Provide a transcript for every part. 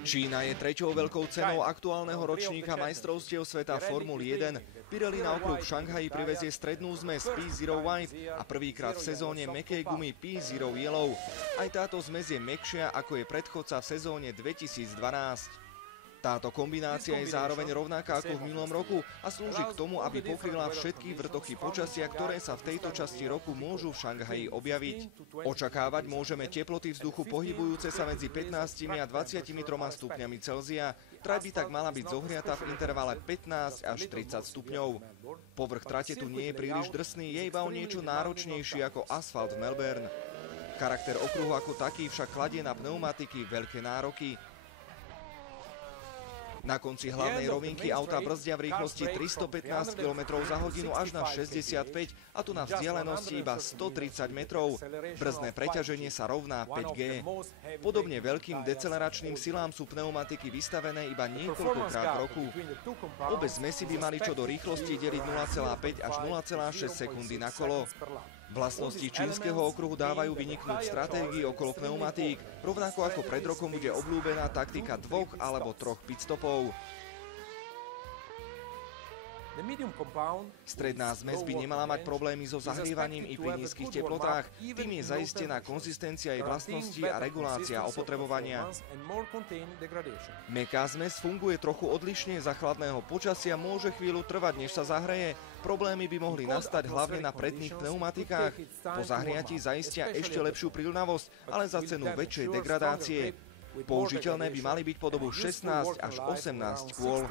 Čína je treťou veľkou cenou aktuálneho ročníka majstrovstiev sveta Formuly 1. Pirelli na okruh v Šanghaji privezie strednú zmes P0 White a prvýkrát v sezóne mäkkej gumy P0 Yellow. Aj táto zmes je mäkšia ako je predchodca v sezóne 2012. Táto kombinácia je zároveň rovnaká ako v minulom roku a slúži k tomu, aby pokryla všetky vrtochy počasia, ktoré sa v tejto časti roku môžu v Šanghaji objaviť. Očakávať môžeme teploty vzduchu pohybujúce sa medzi 15 a 23 stupňami Celzia. Trať by tak mala byť zohriata v intervale 15 až 30 stupňov. Povrch trate tu nie je príliš drsný, je iba o niečo náročnejší ako asfalt v Melbourne. Charakter okruhu ako taký však kladie na pneumatiky veľké nároky. Na konci hlavnej rovinky auta brzdia v rýchlosti 315 km za hodinu až na 65 a tu na vzdialenosti iba 130 metrov. Brzdné preťaženie sa rovná 5G. Podobne veľkým deceleračným silám sú pneumatiky vystavené iba niekoľkokrát v roku. Obe zmesi by mali čo do rýchlosti deliť 0,5 až 0,6 sekundy na kolo. Vlastnosti čínskeho okruhu dávajú vyniknúť stratégii okolo pneumatík, rovnako ako pred rokom bude obľúbená taktika 2 alebo 3 pitstopov. Stredná zmes by nemala mať problémy so zahrievaním i pri nízkych teplotách, tým je zaistená konzistencia jej vlastností a regulácia opotrebovania. Mäkká zmes funguje trochu odlišne, za chladného počasia môže chvíľu trvať, než sa zahreje. Problémy by mohli nastať hlavne na predných pneumatikách. Po zahriatí zaistia ešte lepšiu prilnavosť, ale za cenu väčšej degradácie. Použiteľné by mali byť po dobu 16 až 18 kôl.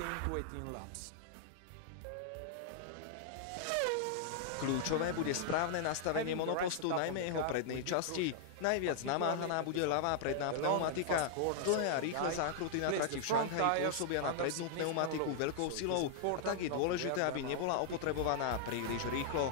Kľúčové bude správne nastavenie monopostu, najmä jeho prednej časti. Najviac namáhaná bude ľavá predná pneumatika. Dlhé a rýchle zákruty na trati v Šanghaji pôsobia na prednú pneumatiku veľkou silou a tak je dôležité, aby nebola opotrebovaná príliš rýchlo.